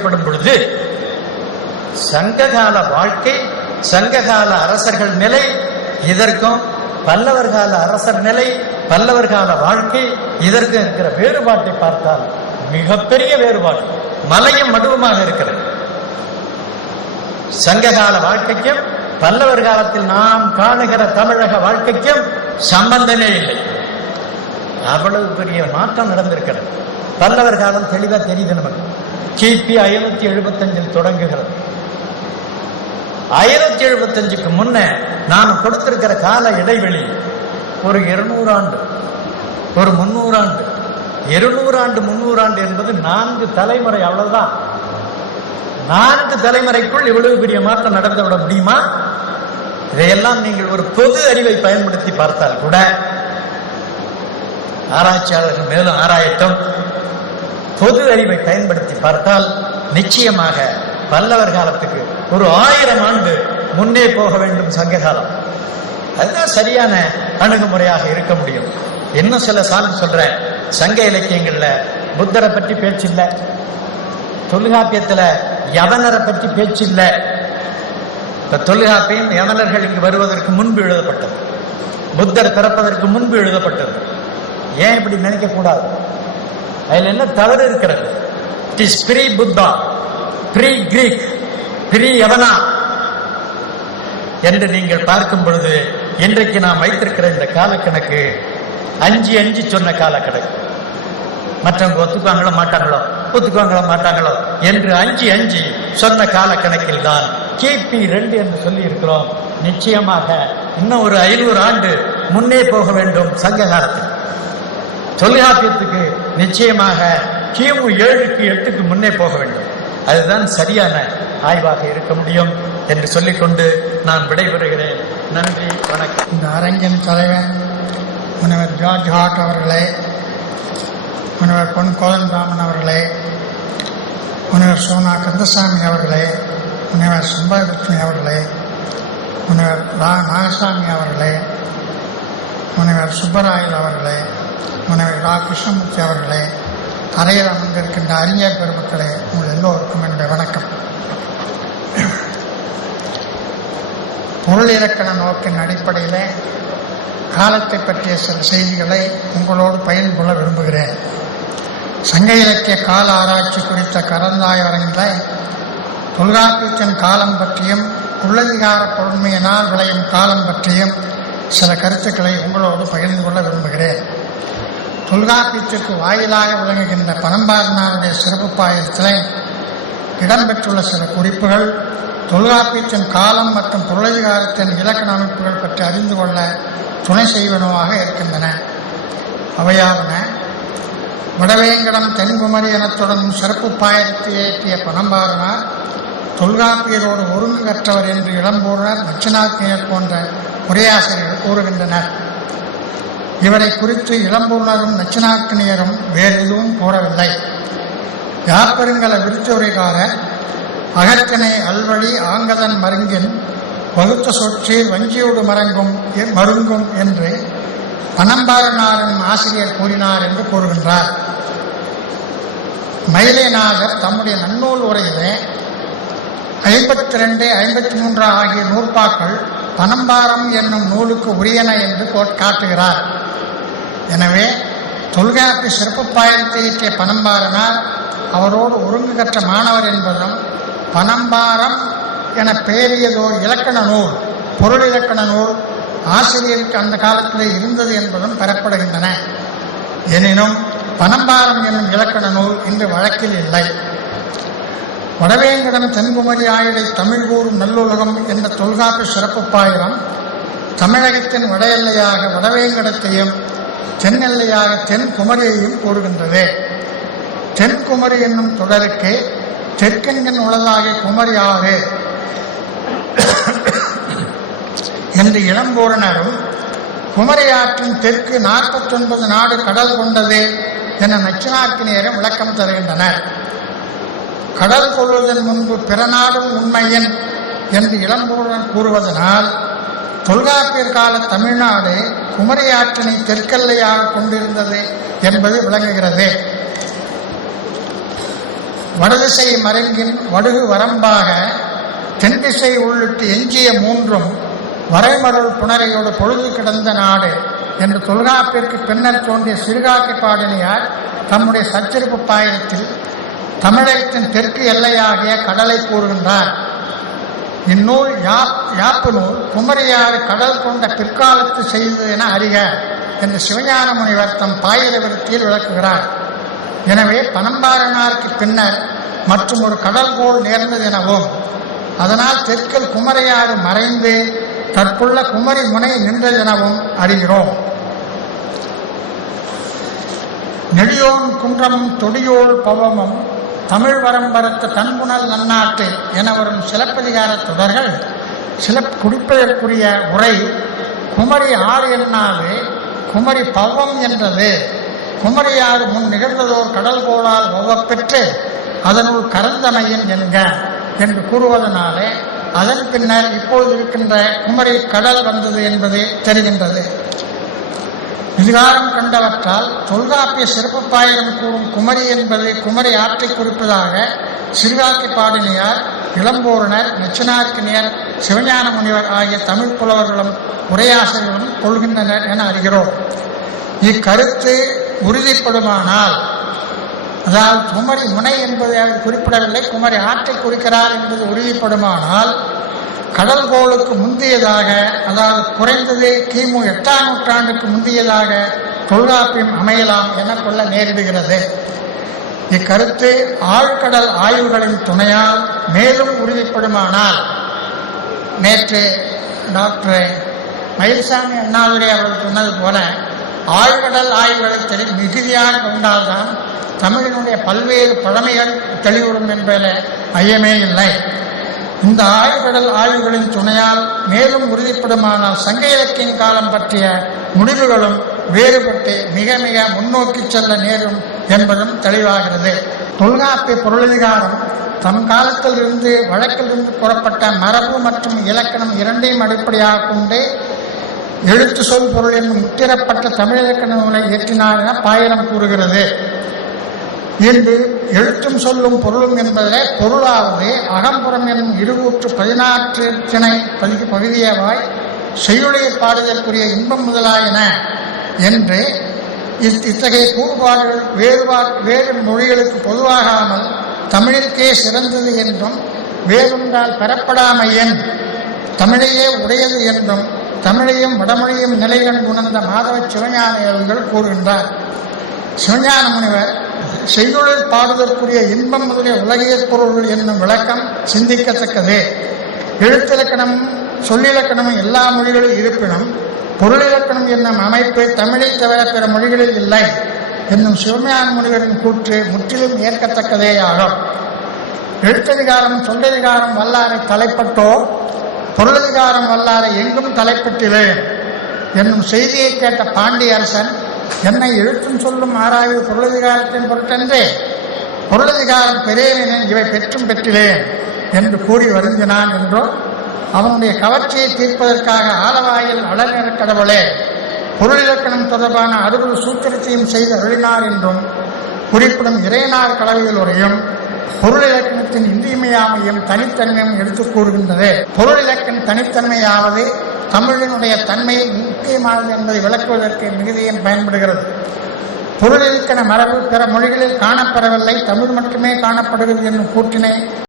தேவைப்படும் பொழுது சங்ககால வாழ்க்கை சங்ககால அரசர்கள் நிலை இதற்கும் பல்லவர் கால அரசர் நிலை பல்லவர் கால வாழ்க்கை இதற்கு இருக்கிற வேறுபாட்டை பார்த்தால் மிகப்பெரிய வேறுபாடு. மலையும் மடுவுமாக இருக்கிறது. சங்ககால வாழ்க்கைக்கும் பல்லவர் காலத்தில் நாம் காணுகிற தமிழக வாழ்க்கைக்கும் சம்பந்தமே இல்லை. அவ்வளவு பெரிய மாற்றம் நடந்திருக்கிறது. பல்லவர் காலம் தெளிவா தெரியுது நமக்கு. கிபி ஐநூத்தி எழுபத்தஞ்சில் தொடங்குகிறது. ஐநூத்தி எழுபத்தஞ்சுக்கு முன்ன நாம் கொடுத்திருக்கிற கால இடைவெளி ஒரு இருநூறு ஆண்டு ஒரு முன்னூறு ஆண்டு இருநூறு ஆண்டு முன்னூறு ஆண்டு என்பது நான்கு தலைமுறை அவ்வளவுதான். நான்கு தலைமுறைக்குள் இவ்வளவு பெரிய மாற்றம் நடந்து விட முடியுமா? இதையெல்லாம் நீங்கள் ஒரு பொது அறிவை பயன்படுத்தி பார்த்தால் கூட ஆராய்ச்சியாளர்கள் மேலும் ஆராயட்டும். பொது அறிவை பயன்படுத்தி பார்த்தால் நிச்சயமாக பல்லவர் காலத்துக்கு ஒரு ஆயிரம் ஆண்டு முன்னே போக வேண்டும் சங்க காலம் அதுதான் சரியான அணுகுமுறையாக இருக்க முடியும். இன்னும் சில சாலம் சொல்றேன். சங்க இலக்கியங்கள்ல புத்தரை பற்றி பேச்சு இல்லை தொல்காப்பியத்துல யவனரை பற்றி பேச்சு இல்லை இப்ப தொல்காப்பியம் யவனர்கள் இங்கு வருவதற்கு முன்பு எழுதப்பட்டது. புத்தர் பிறப்பதற்கு முன்பு எழுதப்பட்டது. ஏன் இப்படி நினைக்க கூடாது அதுல என்ன தவறு இருக்கிறது? It is pre Buddha pre Greek pre எவனா என்று நீங்கள் பார்க்கும் பொழுது இன்றைக்கு நாம் வைத்திருக்கிற இந்த காலக்கணக்கு அஞ்சு அஞ்சு சொன்ன காலக்கணக்கு. மற்றவங்க ஒத்துக்குவாங்களோ மாட்டாங்களோ? ஒத்துக்குவாங்களோ மாட்டாங்களோ? என்று அஞ்சு அஞ்சு சொன்ன காலக்கணக்கில் தான் கிபி ரெண்டு என்று சொல்லி இருக்கிறோம் நிச்சயமாக இன்னும் ஒரு ஐநூறு ஆண்டு முன்னே போக வேண்டும் சங்க காலத்தில். தொல்காப்பியத்துக்கு நிச்சயமாக கிமு ஏழுக்கு எட்டுக்கு முன்னே போக வேண்டும். அதுதான் சரியான ஆய்வாக இருக்க முடியும் என்று சொல்லிக்கொண்டு நான் விடைபெறுகிறேன். நன்றி வணக்கம். இந்த அரங்கின் தலைவர் முனைவர் ஜார்ஜ் ஹாட் அவர்களே முனைவர் பொன் கோதன்ராமன் அவர்களே முனைவர் சோனா கந்தசாமி அவர்களே முனைவர் சம்பாலட்சுமி அவர்களே முனைவர் ரா நாகசாமி அவர்களே முனைவர் சுப்பராயல் அவர்களே மனைவி ரா கிருஷ்ணமூர்த்தி அவர்களே அறையில் அமர்ந்திருக்கின்ற அறிஞர் பெருமக்களே உங்கள் எல்லோருக்கும் என்னுடைய வணக்கம். பொருள் இலக்கண நோக்கின் அடிப்படையில் காலத்தை பற்றிய சில செய்திகளை உங்களோடு பகிர்ந்து கொள்ள விரும்புகிறேன். சங்க இலக்கிய கால ஆராய்ச்சி குறித்த கலந்தாய்வரங்கில் தொல்காப்பியத்தின் காலம் பற்றியும் உள்ளதிகார பொருண்மையினால் விளையும் காலம் பற்றியும் சில கருத்துக்களை உங்களோடு பகிர்ந்து கொள்ள விரும்புகிறேன். தொல்காப்பியத்திற்கு வாயிலாக விளங்குகின்ற பரம்பாரனாருடைய சிறப்பு பாயத்தில் இடம்பெற்றுள்ள சில குறிப்புகள் தொல்காப்பியத்தின் காலம் மற்றும் பொருளாதாரத்தின் இலக்கண அமைப்புகள் பற்றி அறிந்து கொள்ள துணை செய்வனவாக இருக்கின்றன. அவையாவன வடவேங்கடம் தென்குமரி எனத் தொடங்கும் சிறப்பு பாயத்தை இயற்றிய பனம்பாரனார் தொல்காப்பியரோடு ஒருங்கு கற்றவர் என்று இளம்பூரர் தட்சிணாத்தியர் போன்ற உரையாசிரியர்கள் கூறுகின்றனர். இவரை குறித்து இளம்பூர்ணரும் நச்சினாக்கினியரும் வேறு எதுவும் கூறவில்லை. யாப்பெருங்கல விருத்துரைக்கார அகத்தினை அல்வழி ஆங்கதன் மருங்கின் வகுத்த சொற்றீர் வஞ்சியோடு மறங்கும் மருங்கும் என்று பனம்பாரனாரின் ஆசிரியர் கூறினார் என்று கூறுகின்றார். மயிலேநாதர் தம்முடைய நன்னூல் உரையிலே ஐம்பத்தி ரெண்டு ஐம்பத்தி மூன்று ஆகிய நூற்பாக்கள் பனம்பாரம் என்னும் நூலுக்கு உரியன என்று கோட் காட்டுகிறார். எனவே தொல்காப்பி சிறப்புப்பாயத்தை இயற்றிய பனம்பாரனார் அவரோடு ஒருங்கு கற்ற மாணவர் என்பதும் பனம்பாரம் என பெயரியதோர் இலக்கண நூல் பொருள் இலக்கண நூல் ஆசிரியருக்கு அந்த காலத்தில் இருந்தது என்பதும் பெறப்படுகின்றன. எனினும் பனம்பாரம் என்னும் இலக்கண நூல் இன்று வழக்கில் இல்லை. வடவேங்கடம் தென்குமரி ஆயுடை தமிழ் கூறும் நல்லுலகம் என்ற தொல்காப்பு சிறப்பு பாயிரம் தமிழகத்தின் வட எல்லையாக வடவேங்கடத்தையும் தென்னெல்லையாக தென்குமரியையும் கூறுகின்றது. தென்குமரி என்னும் தொடருக்கு தெற்கென்கின் உளதாகிய குமரி ஆறு. என்று இளம்பூரணரும் குமரி ஆற்றின் தெற்கு நாற்பத்தொன்பது நாடு கடல் கொண்டது என நச்சினார்க்கினியரும் விளக்கம் தருகின்றனர். கடல் கொள்வதன் முன்பு பிற நாடும் உண்மையன் என்று இளம்பூரன் கூறுவதனால் தொல்காப்பியர் கால தமிழ்நாடு குமரி ஆற்றினை தெற்கெல்லையாக கொண்டிருந்தது என்பது விளங்குகிறது. வடதிசை மரங்கின் வடுகு வரம்பாக தென்திசை உள்ளிட்டு எஞ்சிய மூன்றும் வரைமருள் புனரையோடு பொழுது கிடந்த நாடு என்று தொல்காப்பிற்கு பின்னர் தோன்றிய சிறுகாக்கி பாடலியார் தம்முடைய சச்சரிப்பு பாயிரத்தில் தமிழகத்தின் தெற்கு எல்லையாகிய கடலை கூறுகின்றார். இந்நூல் யாப் யாப்பு குமரியாறு கடல் கொண்ட பிற்காலத்து செய்தது என அறிக என்று சிவஞான முனிவர் தம் பாயிர விருத்தியில் விளக்குகிறார். எனவே பனம்பாரனாருக்கு பின்னர் மற்றும் ஒரு கடல் போல் நேர்ந்தது எனவும் அதனால் தெற்கில் குமரையாறு மறைந்து தற்புள்ள குமரி முனை நின்றதெனவும் அறிகிறோம். நெடியோன் குன்றமும் தொடியோள் பவமும் தமிழ் வரம்பரத்த தன்புணல் நன்னாட்டு என வரும் சிலப்பதிகார தொடர்கள் சில குடிப்பதற்குரிய உரை குமரி ஆறு என்னாவே குமரி பவம் என்றது. குமரியாறு முன் நிகழ்ந்ததோர் கடல் கோளால் ஒவ்வப்பெற்று அதனுள் கரந்தமையின் என்க என்று கூறுவதனாலே அதன் பின்னர் இப்போது இருக்கின்ற குமரி கடல் வந்தது என்பது தெரிகின்றது. விகாரம் கண்டவற்றால் தொல்காப்பிய சிறப்புப்பாயிரம் கூறும் குமரி என்பதை குமரி ஆற்றை குறிப்பதாக சிறுகாக்கி பாடினியார் இளம்பூரணர் நச்சினார்க்கினியர் சிவஞான முனிவர் ஆகிய தமிழ் புலவர்களும் உரையாசிரியர்களும் கொள்கின்றனர் என அறிகிறோம். இக்கருத்து உறுதிப்படுமானால் அதாவது குமரி முனை என்பதை அவர் குறிப்பிடவில்லை குமரி ஆற்றை குறிக்கிறார் என்பது உறுதிப்படுமானால் கடல் கோளுக்கு முந்தியதாக அதாவது குறைந்தது கிமு எட்டாம் நூற்றாண்டுக்கு முந்தியதாக தொல்காப்பியம் அமையலாம் என கொள்ள நேரிடுகிறது. இக்கருத்து ஆழ்கடல் ஆய்வுகளின் துணையால் மேலும் உறுதிப்படுமானால் நேற்று டாக்டர் மயில்சாமி அண்ணாதுரை அவர்கள் சொன்னது போல ஆழ்கடல் ஆய்வுகளை தெளி மிகுதியாக கொண்டால்தான் தமிழினுடைய பல்வேறு பழமைகள் தெளிவுறும் என்பதில் ஐயமே இல்லை. இந்த ஆழ்கடல் ஆய்வுகளின் துணையால் மேலும் உறுதிப்படுமானால் சங்க இலக்கிய காலம் பற்றிய முடிவுகளும் வேறுபட்டு மிக மிக முன்னோக்கி செல்ல நேரும் என்பதும் தெளிவாகிறது. தொல்காப்பிய பொருளதிகாரம் தம் காலத்திலிருந்து வழக்கிலிருந்து புறப்பட்ட மரபு மற்றும் இலக்கணம் இரண்டையும் அடிப்படையாக கொண்டு எழுத்து சொல் பொருள் என்னும் முத்திரப்பட்ட தமிழ் இலக்கண நூலை இயற்றினார் என பாயிரம் கூறுகிறது. என்று எழுத்தும் சொல்லும் பொருளும் என்பதிலே பொருளாவது அகம்புறம் என்னும் இருநூற்று பதினாற்றினை திணை பகுதியவாய் செய்யுளை பாடுதற்குரிய இன்பம் முதலாயன என்று இத்தகைய கூறுபாடுகள் வேறுபா வேறு மொழிகளுக்கு பொதுவாகாமல் தமிழிற்கே சிறந்தது என்றும் வேறொன்றால் பெறப்படாமையன் தமிழையே உடையது என்றும் தமிழையும் வடமொழியும் நிலைகண் உணர்ந்த மாதவ சிவஞான அவர்கள் கூறுகின்றார். சிவஞான முனிவர் செய்யுளில் பாடுதற்குரிய இன்பம் முதலிய உலகியற் பொருள்கள் என்னும் விளக்கம் சிந்திக்கத்தக்கது. எழுத்திலக்கணமும் சொல்லிலக்கணமும் எல்லா மொழிகளில் இருப்பினும் பொருளிலக்கணம் என்னும் அமைப்பு தமிழை தவிர பிற மொழிகளில் இல்லை என்னும் சிவமையான முனிவரின் கூற்று முற்றிலும் ஏற்கத்தக்கதேயாகும். எழுத்ததிகாரம் சொல்லதிகாரம் வல்லாரை தலைப்பட்டோ பொருளதிகாரம் வல்லாரை எங்கும் தலைப்பட்டிலே என்னும் செய்தியை கேட்ட பாண்டிய அரசன் என்னை எழுத்தும் சொல்லும் ஆராய்வு பொருளதிகாரத்தின் பொருட்டென்றே பொருளதிகாரம் பெறேன் இவை பெற்றும் பெற்றிலேன் என்று கூறி வருந்தினான் என்றோ அவனுடைய கவர்ச்சியை தீர்ப்பதற்காக ஆலவாயில் அழகிற கடவுளே பொருளிலக்கணம் தொடர்பான அறுபது சூத்திரத்தையும் செய்து அருளினார் என்றும் குறிப்பிடும் இறையனார் கலவையில் உரையும் பொருள் இலக்கணத்தின் இன்றியமையாமையும் தனித்தன்மையும் எடுத்துக் கூறுகின்றது. பொருள் இலக்கண தனித்தன்மையாவது தமிழினுடைய தன்மை முக்கியமானது என்பதை விளக்குவதற்கு மிகுதியும் பயன்படுகிறது. பொருள் மரபு பிற மொழிகளில் காணப்படவில்லை தமிழ் மட்டுமே காணப்படுகிறது என்னும் கூட்டினை